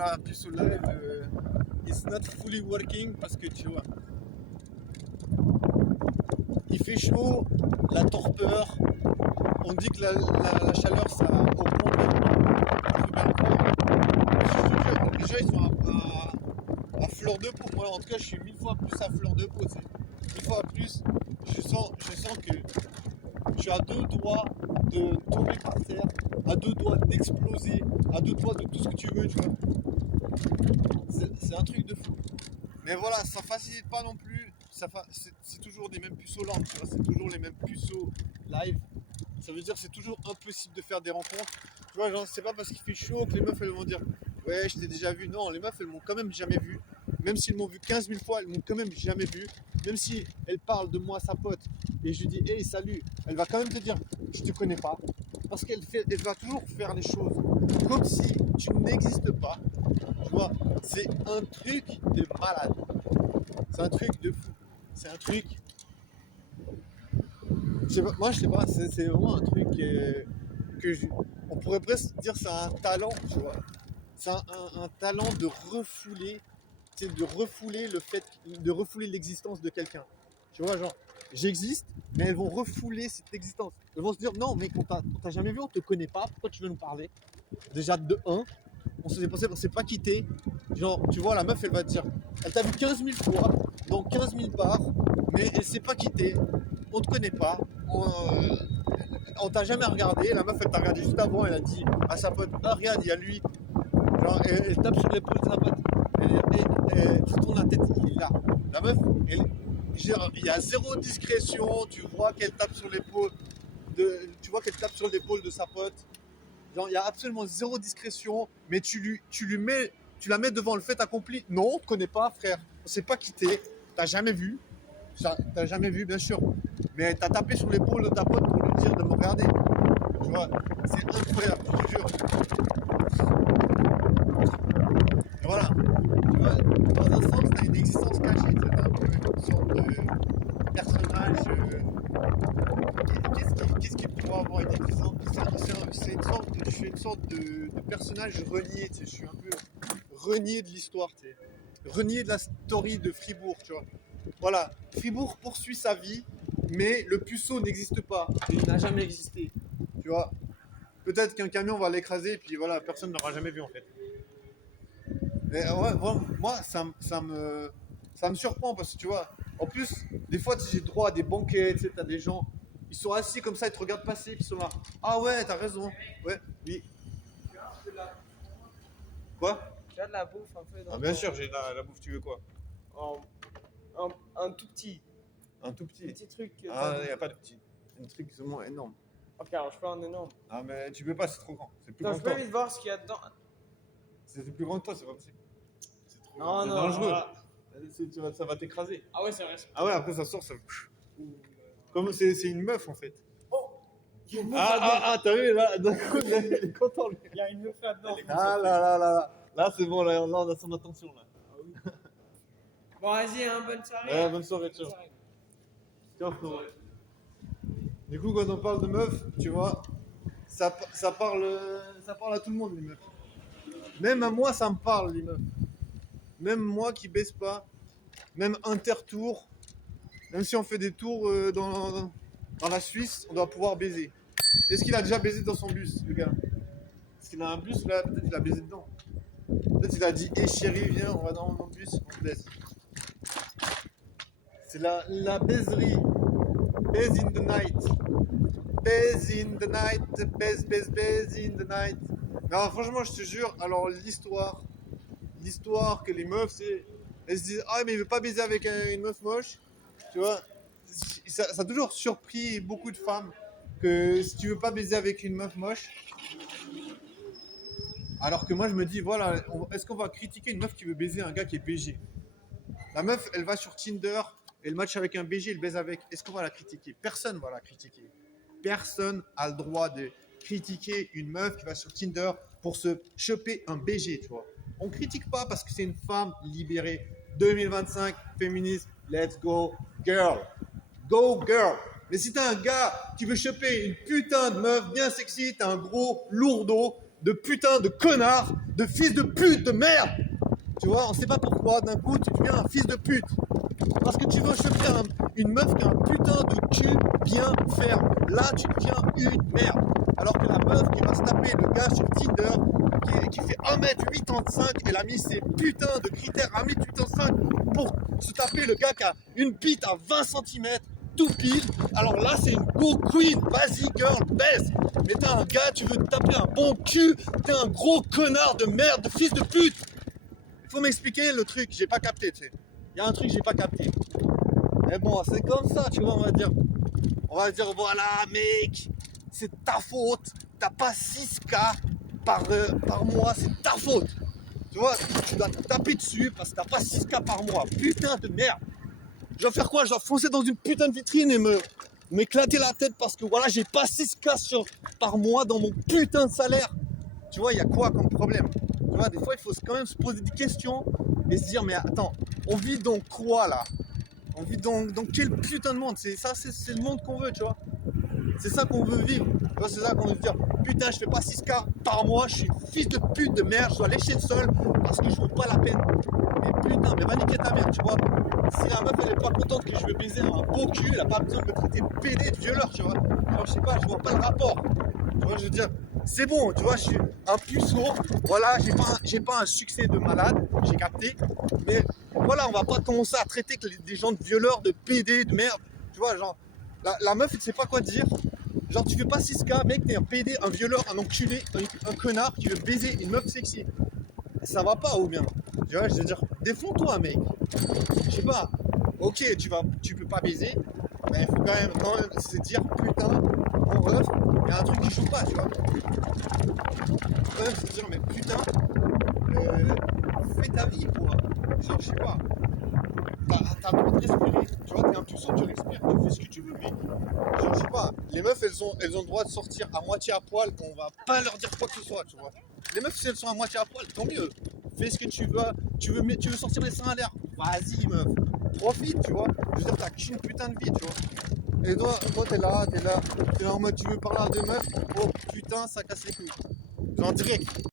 voilà, puceau live, it's not fully working parce que tu vois, il fait chaud, la torpeur, on dit que la chaleur ça augmente le corps. Les gens ils sont à fleur de peau. Moi en tout cas je suis 1000 fois plus à fleur de peau, tu sais. 1000 fois plus, je sens que je suis à deux doigts de tomber par terre, à deux doigts d'exploser, à deux doigts de tout ce que tu veux, tu vois. C'est un truc de fou. Mais voilà, ça facilite pas non plus. C'est toujours des mêmes puceaux lents, tu vois. C'est toujours les mêmes puceaux live. Ça veut dire que c'est toujours impossible de faire des rencontres. Tu vois, genre, c'est pas parce qu'il fait chaud que les meufs elles vont dire ouais, je t'ai déjà vu. Non, les meufs elles m'ont quand même jamais vu. Même s'ils m'ont vu 15 000 fois, elles m'ont quand même jamais vu. Même si elle parle de moi à sa pote et je lui dis hey, salut, elle va quand même te dire je te connais pas. Parce qu'elle va toujours faire les choses comme si tu n'existes pas. Tu vois, c'est un truc de malade. C'est un truc de fou. C'est un truc. Je sais pas, moi je sais pas, c'est vraiment un truc on pourrait presque dire c'est un talent, tu vois. C'est un talent de refouler, de refouler le fait, de refouler l'existence de quelqu'un. Tu vois, genre, j'existe, mais elles vont refouler cette existence. Elles vont se dire, non, mec, on t'a jamais vu, on te connaît pas, pourquoi tu veux nous parler? Déjà, de 1, on s'est pensé, on s'est pas quitté. Genre, tu vois, la meuf, elle va te dire, elle t'a vu 15 000 fois, dans 15 000 bars, mais elle s'est pas quittée, on te connaît pas, on t'a jamais regardé, la meuf, elle t'a regardé juste avant, elle a dit à sa pote, ah, regarde, il y a lui. Genre, elle tape sur l'épaule de sa pote, tu tournes la tête, il est là. La meuf, il y a zéro discrétion, tu vois qu'elle tape sur l'épaule de sa pote. Genre, il y a absolument zéro discrétion, mais tu la mets devant le fait accompli. Non, on te connaît pas, frère. On s'est pas quitté. T'as jamais vu. T'as jamais vu, bien sûr. Mais t'as tapé sur l'épaule de ta pote pour lui dire de me regarder. Tu vois, c'est incroyable, je te jure. Et voilà. Tu vois, dans un sens, t'as une existence cachée. T'as un peu une sorte de personnage. Qu'est-ce qui pourrait avoir une existence? Je suis une sorte de personnage renié, tu sais. Je suis un peu renié de l'histoire, tu sais. Renié de la story de Fribourg, tu vois. Voilà, Fribourg poursuit sa vie, mais le puceau n'existe pas. Il n'a jamais existé, tu vois. Peut-être qu'un camion va l'écraser, et puis voilà, personne ne l'aura jamais vu en fait. Mais ouais, moi, ça me surprend parce que tu vois, en plus, des fois, tu sais, j'ai droit à des banquets, tu sais, t'as des gens, ils sont assis comme ça, ils te regardent passer, puis ils sont là. Ah ouais, t'as raison. Ouais, oui. Quoi? Tu as de la bouffe un peu dans Bien sûr, j'ai la bouffe, tu veux quoi? un tout petit. Un tout petit. Petit truc. Ah, il n'y a pas de petit. Un truc vraiment énorme. Ok, alors je fais un énorme. Ah, mais tu peux pas, c'est trop grand. C'est plus Non, grand je que peux toi. vite voir ce qu'il y a dedans. C'est plus grand que toi, c'est pas possible. C'est trop Non, c'est non, dangereux. voilà. Ça va t'écraser. Ah ouais, c'est vrai. Ah ouais, après ça sort, ça. Comme c'est une meuf en fait. Oh, il y a une meuf T'as vu là, d'un coup, il est content lui. Il y a une meuf là-dedans. Ah là. Là, c'est bon, là, on a son attention là. Bon, vas-y, hein, bonne soirée. Ouais, bonne soirée, ciao. Tiens, frérot. Du coup, quand on parle de meufs, tu vois, ça parle à tout le monde, les meufs. Même à moi, ça me parle, les meufs. Même moi qui baisse pas, même intertour, même si on fait des tours dans la Suisse, on doit pouvoir baiser. Est-ce qu'il a déjà baisé dans son bus, le gars? Est-ce qu'il a un bus là? Peut-être qu'il a baisé dedans. Peut-être qu'il a dit hé chérie, viens, on va dans mon bus, on te laisse. C'est la baiserie. Baise in the night. Baise in the night. Baise in the night. Non, franchement, je te jure, alors l'histoire que les meufs, elles se disent ah, mais il veut pas baiser avec une meuf moche. Tu vois, ça a toujours surpris beaucoup de femmes que si tu veux pas baiser avec une meuf moche. Alors que moi, je me dis, voilà, est-ce qu'on va critiquer une meuf qui veut baiser un gars qui est BG? La meuf, elle va sur Tinder, elle match avec un BG, elle baise avec. Est-ce qu'on va la critiquer? Personne va la critiquer. Personne a le droit de critiquer une meuf qui va sur Tinder pour se choper un BG, tu vois. On critique pas parce que c'est une femme libérée. 2025, féministe, let's go, girl. Go, girl. Mais si t'as un gars qui veut choper une putain de meuf bien sexy, t'as un gros lourdeau, de putain de connard, de fils de pute, de merde. Tu vois, on sait pas pourquoi, d'un coup, tu deviens un fils de pute. Parce que tu veux choper une meuf qui a un putain de cul bien ferme. Là, tu deviens une merde. Alors que la meuf qui va se taper le gars sur Tinder, qui fait 1m85, elle a mis ses putains de critères 1m85 pour se taper le gars qui a une bite à 20 cm, tout pile. Alors là, c'est une go queen. Vas-y, girl, baisse. Mais t'es un gars, tu veux te taper un bon cul, t'es un gros connard de merde, de fils de pute. Faut m'expliquer le truc, j'ai pas capté, tu sais. Il y a un truc que j'ai pas capté. Mais bon, c'est comme ça, tu vois, on va dire. On va dire, voilà, mec, c'est ta faute. T'as pas 6K par mois, c'est ta faute. Tu vois, tu dois te taper dessus parce que t'as pas 6K par mois. Putain de merde. Je dois faire quoi? Je dois foncer dans une putain de vitrine et m'éclater la tête parce que voilà, j'ai pas 6K par mois dans mon putain de salaire. Tu vois, il y a quoi comme problème? Tu vois, des fois, il faut quand même se poser des questions et se dire, mais attends, on vit dans quoi là? On vit dans quel putain de monde? C'est ça, c'est le monde qu'on veut, tu vois. C'est ça qu'on veut vivre. Tu vois, c'est ça qu'on veut se dire, putain, je fais pas 6K par mois, je suis fils de pute de merde, je dois lécher le sol parce que je veux pas la peine. Mais putain, mais va niquer ta mère, tu vois. Si la meuf elle est pas contente que je veux baiser un beau cul, elle a pas besoin de me traiter de pédé, de violeur, tu vois. Alors je sais pas, je vois pas le rapport. Tu vois, je veux dire, c'est bon, tu vois, je suis un puceau, voilà, j'ai pas un succès de malade, j'ai capté, mais voilà, on va pas commencer à traiter des gens de violeurs, de pédés, de merde, tu vois, genre, la meuf, elle sait pas quoi dire, genre, tu fais pas 6K, mec, t'es un pédé, un violeur, un enculé, un connard qui veut baiser une meuf sexy, ça va pas ou bien, tu vois, je veux dire, défends-toi, mec, je sais pas, ok, tu peux pas baiser, mais il faut quand même se dire, putain, mon ref, il y a un truc qui joue pas, tu vois. Quand même se dire, mais putain, fais ta vie, quoi. Genre, je sais pas, t'as le droit de respirer, tu vois, t'es un puceau, tu respires, tu fais ce que tu veux, mais genre, je sais pas, les meufs, elles ont le droit de sortir à moitié à poil, on va pas leur dire quoi que ce soit, tu vois. Les meufs, si elles sont à moitié à poil, tant mieux. Fais ce que tu veux, tu veux sortir les seins à l'air, vas-y, meuf. Profite, tu vois. Je veux dire, t'as qu'une putain de vie, tu vois. Et toi t'es là en mode tu veux parler à deux meufs, oh putain, ça casse les couilles. Genre direct.